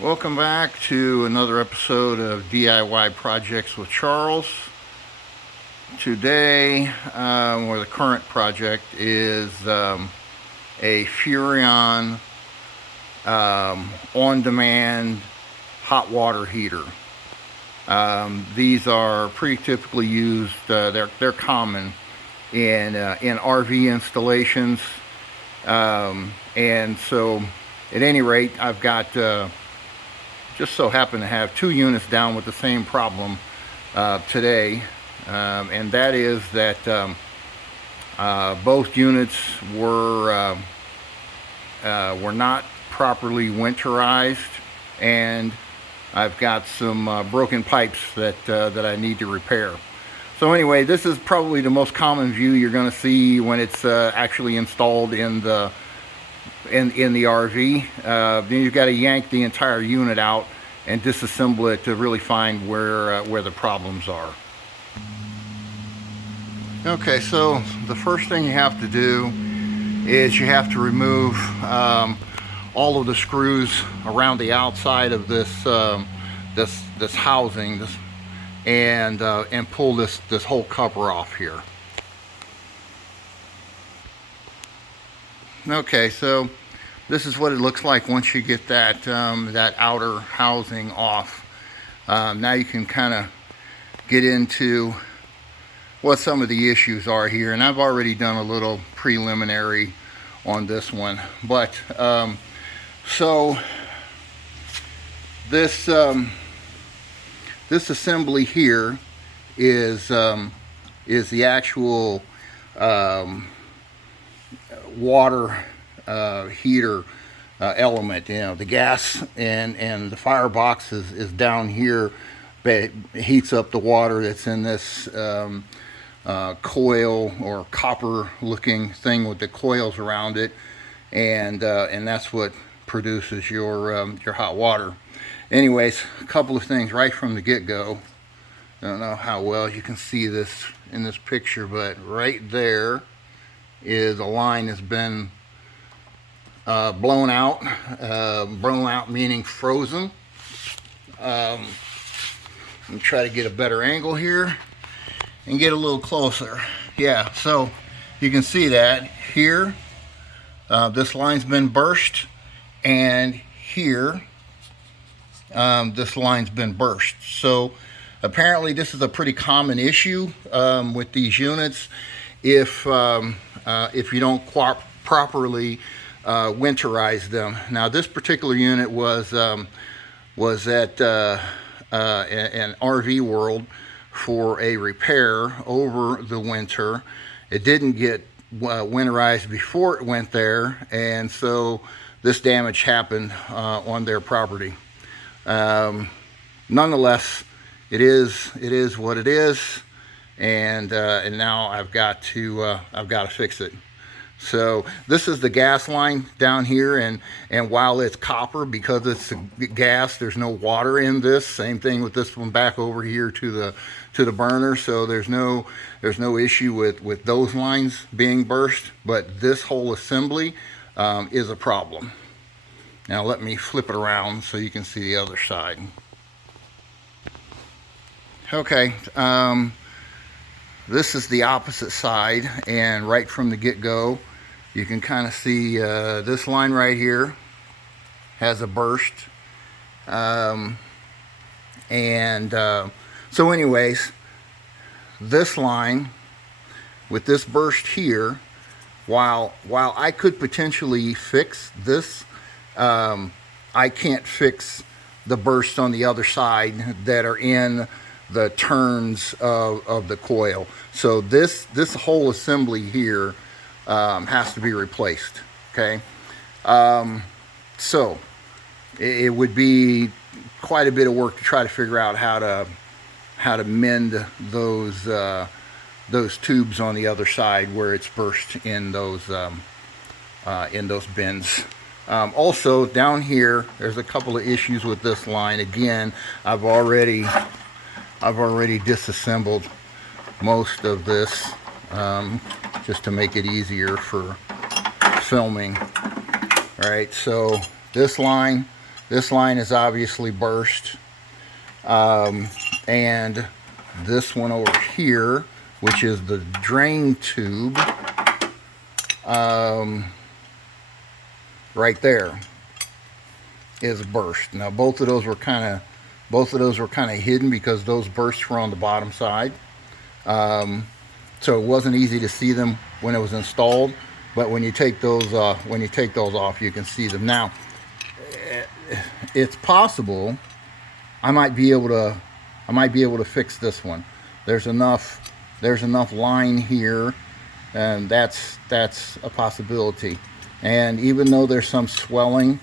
Welcome back to another episode of DIY Projects with Charles. Today, or the current project is a Furrion on-demand hot water heater. These are pretty typically used. They're common in RV installations, and so at any rate, I've got just so happen to have two units down with the same problem today, and that is that both units were not properly winterized, and I've got some broken pipes that I need to repair. So anyway, this is probably the most common view you're going to see when it's actually installed in the RV. Then you've got to yank the entire unit out and disassemble it to really find where the problems are. Okay, so the first thing you have to do is you have to remove all of the screws around the outside of this housing, and pull this whole cover off here. Okay, so this is what it looks like once you get that that outer housing off. Now you can kind of get into what some of the issues are here, and I've already done a little preliminary on this one. But so this this assembly here is the actual water heater element. You know, the gas and the firebox is down here, but it heats up the water that's in this coil or copper looking thing with the coils around it, and that's what produces your hot water. Anyways, a couple of things right from the get-go. I don't know how well you can see this in this picture, but right there is a line that's been blown out. Blown out meaning frozen. Let me try to get a better angle here and get a little closer. Yeah, so you can see that here this line's been burst, and here this line's been burst. So apparently this is a pretty common issue with these units if you don't properly winterize them. Now this particular unit was at an RV World for a repair over the winter. It didn't get winterized before it went there, and so this damage happened on their property. Nonetheless, it is what it is, and now I've got to fix it. So this is the gas line down here, and while it's copper, because it's gas, there's no water in this. Same thing with this one back over here to the burner. So there's no issue with those lines being burst, but this whole assembly is a problem. Now let me flip it around so you can see the other side. Okay, this is the opposite side, and right from the get-go you can kind of see this line right here has a burst, so anyways, this line with this burst here, while I could potentially fix this, I can't fix the bursts on the other side that are in the turns of the coil. So this whole assembly here has to be replaced. Okay, so it would be quite a bit of work to try to figure out how to mend those tubes on the other side where it's burst in those bins. Also down here, there's a couple of issues with this line. Again, I've already disassembled most of this just to make it easier for filming. All right, so this line This line is obviously burst. And this one over here, which is the drain tube, right there, is burst. Now both of those were kind of hidden because those bursts were on the bottom side. So it wasn't easy to see them when it was installed, but when you take those off, you can see them. Now, it's possible I might be able to fix this one. There's enough line here, and that's a possibility. And even though there's some swelling,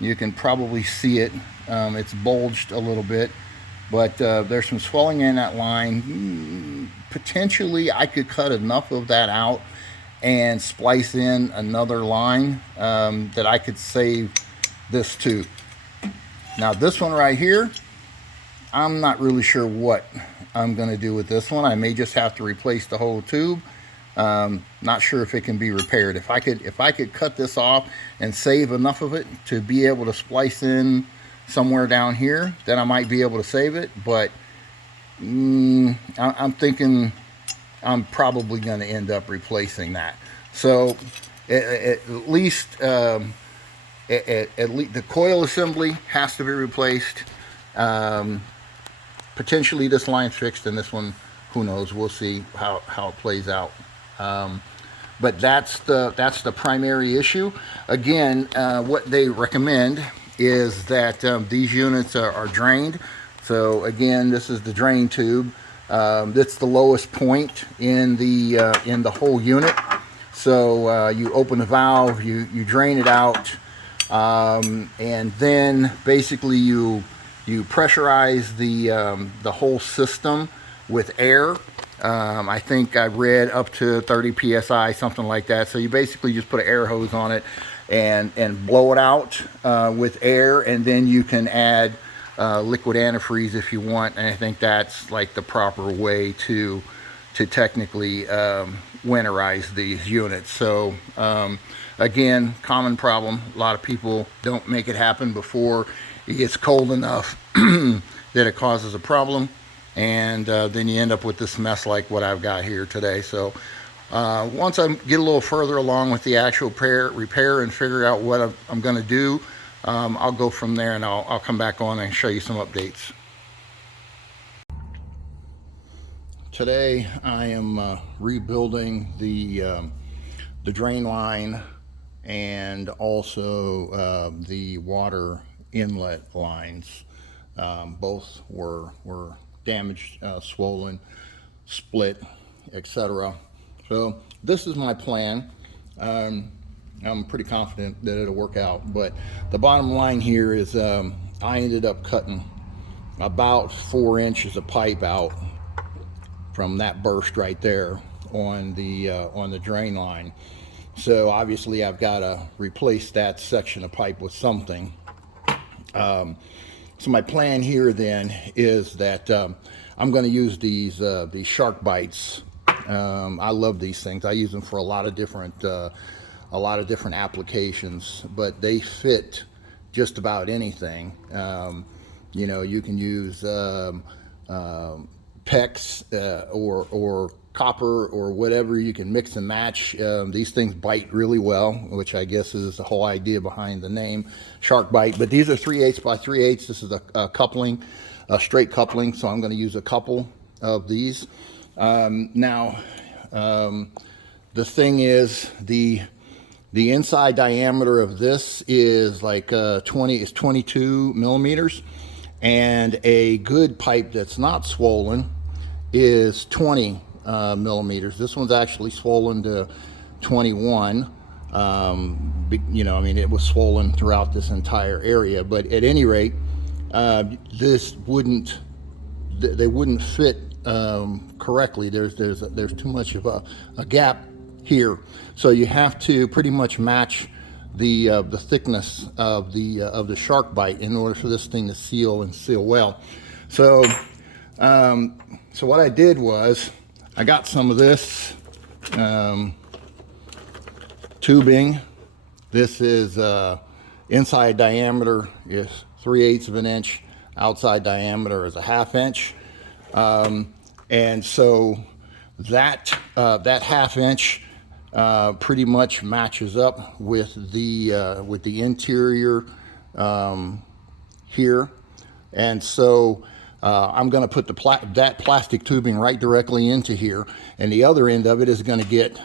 you can probably see it. It's bulged a little bit, but there's some swelling in that line. Potentially, I could cut enough of that out and splice in another line that I could save this tube. Now, this one right here, I'm not really sure what I'm going to do with this one. I may just have to replace the whole tube. Not sure if it can be repaired. If I could cut this off and save enough of it to be able to splice in somewhere down here, then I might be able to save it. But I'm thinking I'm probably going to end up replacing that. So at least the coil assembly has to be replaced. Potentially this line fixed, and this one, who knows? We'll see how it plays out. But that's the primary issue. Again, what they recommend is that these units are drained. So again, this is the drain tube. That's the lowest point in the whole unit. So you open the valve, you drain it out, and then basically you pressurize the whole system with air. I think I read up to 30 psi, something like that. So you basically just put an air hose on it and blow it out with air, and then you can add liquid antifreeze if you want. And I think that's like the proper way to technically winterize these units. So again, common problem. A lot of people don't make it happen before it gets cold enough that it causes a problem, and then you end up with this mess like what I've got here today. So once I get a little further along with the actual repair and figure out what I'm going to do, I'll go from there, and I'll come back on and show you some updates. Today I am rebuilding the drain line and also the water inlet lines. Both were damaged, swollen, split, etc. So this is my plan. I'm pretty confident that it'll work out, but the bottom line here is I ended up cutting about 4 inches of pipe out from that burst right there on the drain line. So obviously I've got to replace that section of pipe with something. So my plan here then is that I'm going to use these shark bites. I love these things. I use them for a lot of different applications, but they fit just about anything. You know, you can use PEX or copper or whatever. You can mix and match. These things bite really well, which I guess is the whole idea behind the name, shark bite. But these are 3/8 by 3/8. This is a coupling, a straight coupling, so I'm going to use a couple of these. Now, the thing is, the inside diameter of this is like 22 millimeters, and a good pipe that's not swollen is 20 millimeters. This one's actually swollen to 21. You know, I mean, it was swollen throughout this entire area, but at any rate, they wouldn't fit correctly. There's too much of a gap here, so you have to pretty much match the thickness of the shark bite in order for this thing to seal well. So so what I did was I got some of this tubing. This is inside diameter is 3/8 of an inch, outside diameter is a 1/2 inch. And so that that 1/2 inch pretty much matches up with the interior here. And so I'm going to put that plastic tubing right directly into here, and the other end of it is going to get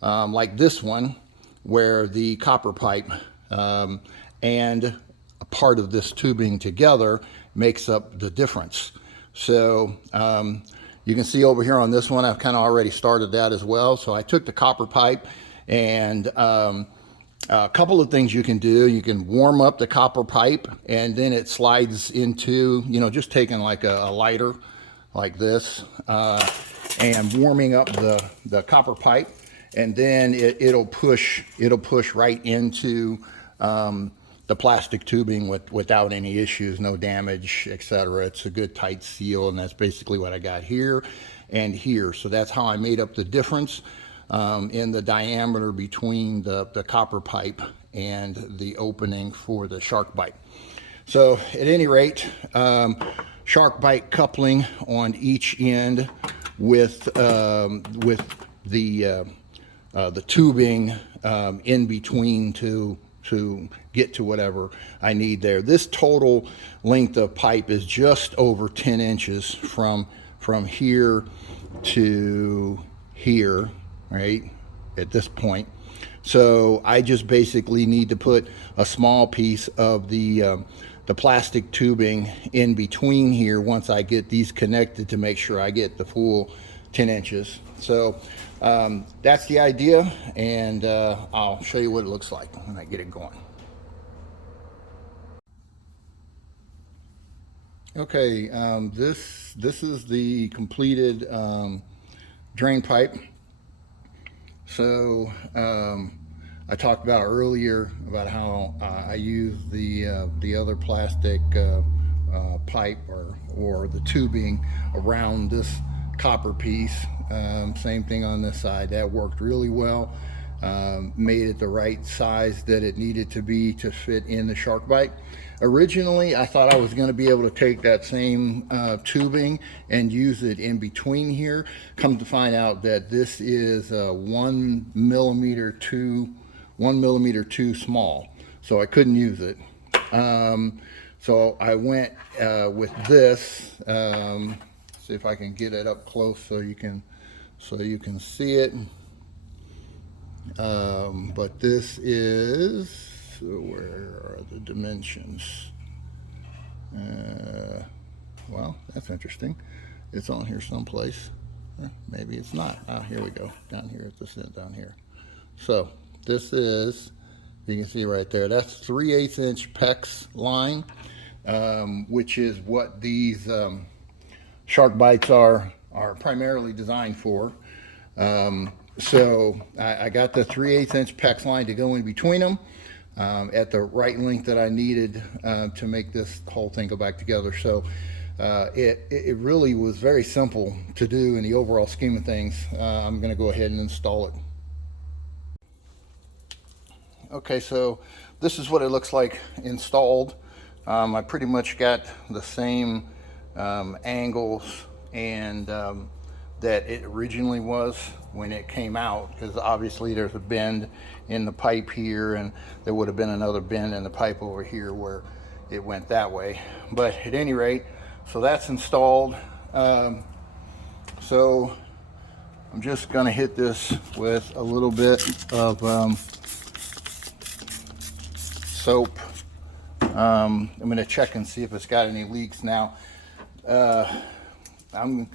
like this one, where the copper pipe and a part of this tubing together makes up the difference. So you can see over here on this one, I've kind of already started that as well. So I took the copper pipe, and a couple of things you can do. You can warm up the copper pipe, and then it slides into, you know, just taking like a lighter like this and warming up the copper pipe, and then it'll push right into the plastic tubing without any issues, no damage, etc. It's a good tight seal, and that's basically what I got here and here. So that's how I made up the difference in the diameter between the copper pipe and the opening for the shark bite. So at any rate, shark bite coupling on each end with the tubing in between to get to whatever I need there. This total length of pipe is just over 10 inches from here to here, right, at this point. So I just basically need to put a small piece of the plastic tubing in between here once I get these connected to make sure I get the full 10 inches. So that's the idea, and I'll show you what it looks like when I get it going. Okay, this is the completed drain pipe. So I talked about earlier about how I use the other plastic pipe or the tubing around this copper piece. Same thing on this side. That worked really well. Made it the right size that it needed to be to fit in the shark bite. Originally, I thought I was going to be able to take that same tubing and use it in between here. Come to find out that this is 1 millimeter too small, so I couldn't use it. So I went with this. See if I can get it up close so you can see it. But this is, where are the dimensions? Well, that's interesting. It's on here someplace. Maybe it's not. Here we go. Down here at this end, down here. So this is, you can see right there, that's 3/8 inch PEX line, which is what these shark bites are primarily designed for. So I got the 3/8 inch PEX line to go in between them at the right length that I needed to make this whole thing go back together. So it really was very simple to do in the overall scheme of things. I'm going to go ahead and install it. Okay, so this is what it looks like installed. I pretty much got the same angles and that it originally was when it came out, because obviously there's a bend in the pipe here, and there would have been another bend in the pipe over here where it went that way. But at any rate, so that's installed. So I'm just going to hit this with a little bit of soap. I'm going to check and see if it's got any leaks now. I'm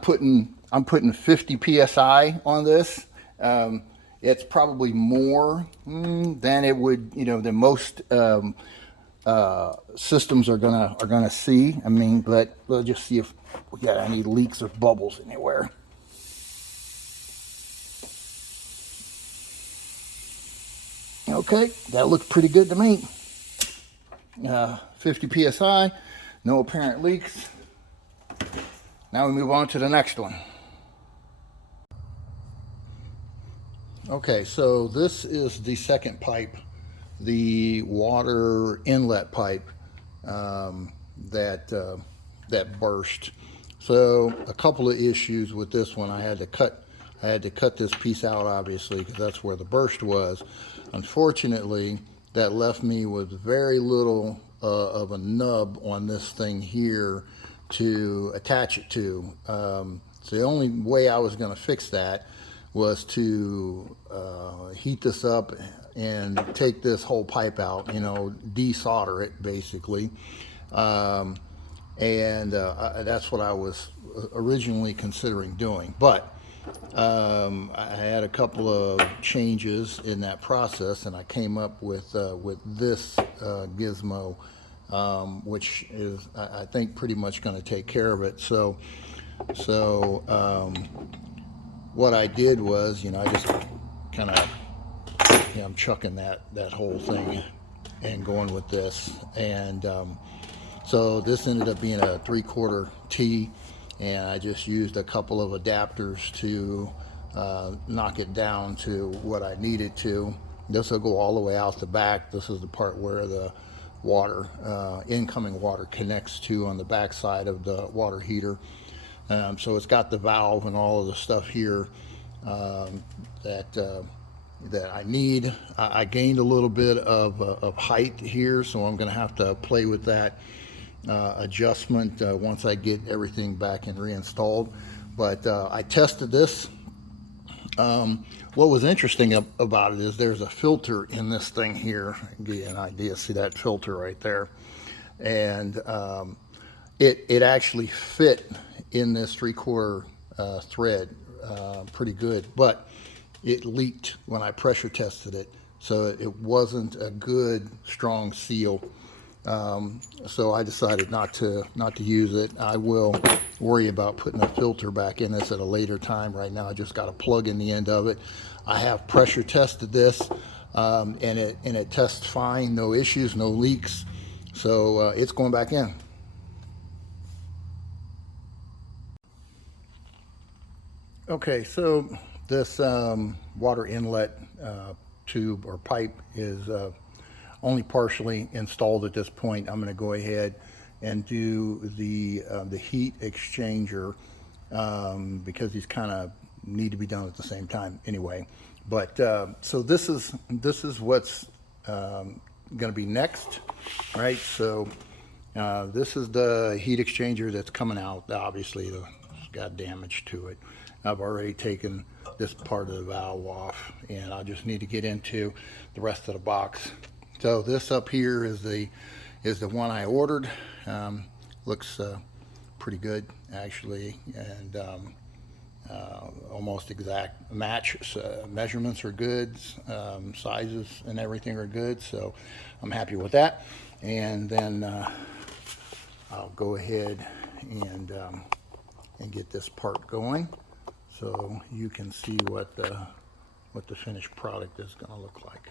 putting 50 psi on this. It's probably more than it would, you know, than most systems are gonna see. I mean, but we'll just see if we got any leaks or bubbles anywhere. Okay, that looks pretty good to me. 50 psi, no apparent leaks. Now we move on to the next one. Okay, so this is the second pipe the water inlet pipe that burst. So a couple of issues with this one. I had to cut this piece out, obviously, because that's where the burst was. Unfortunately, that left me with very little of a nub on this thing here to attach it to. So the only way I was going to fix that was to heat this up and take this whole pipe out, you know, desolder it basically. That's what I was originally considering doing. But I had a couple of changes in that process, and I came up with this gizmo, which is, I think, pretty much going to take care of it. So what I did was, you know, I just kind of, you know, I'm chucking that whole thing and going with this. And so this ended up being a 3/4 T, and I just used a couple of adapters to knock it down to what I needed to. This will go all the way out the back. This is the part where the water, incoming water, connects to on the back side of the water heater. So it's got the valve and all of the stuff here that I need. I gained a little bit of height here, so I'm going to have to play with that adjustment once I get everything back and reinstalled. But I tested this. What was interesting about it is there's a filter in this thing here. I'll give you an idea. See that filter right there? And it actually fit in this 3/4 thread pretty good, but it leaked when I pressure tested it, so it wasn't a good strong seal. So I decided not to use it. I will worry about putting a filter back in this at a later time. Right now I just got a plug in the end of it. I have pressure tested this, and it tests fine, no issues, no leaks. So it's going back in. Okay, so this water inlet tube or pipe is only partially installed at this point. I'm going to go ahead and do the heat exchanger because these kind of need to be done at the same time anyway. But so this is what's going to be next, right? So this is the heat exchanger that's coming out. Obviously, it's got damage to it. I've already taken this part of the valve off, and I just need to get into the rest of the box. So this up here is the one I ordered. Looks pretty good actually, and almost exact match. Measurements are good, sizes and everything are good, so I'm happy with that. And then I'll go ahead and get this part going, so you can see what the finished product is going to look like.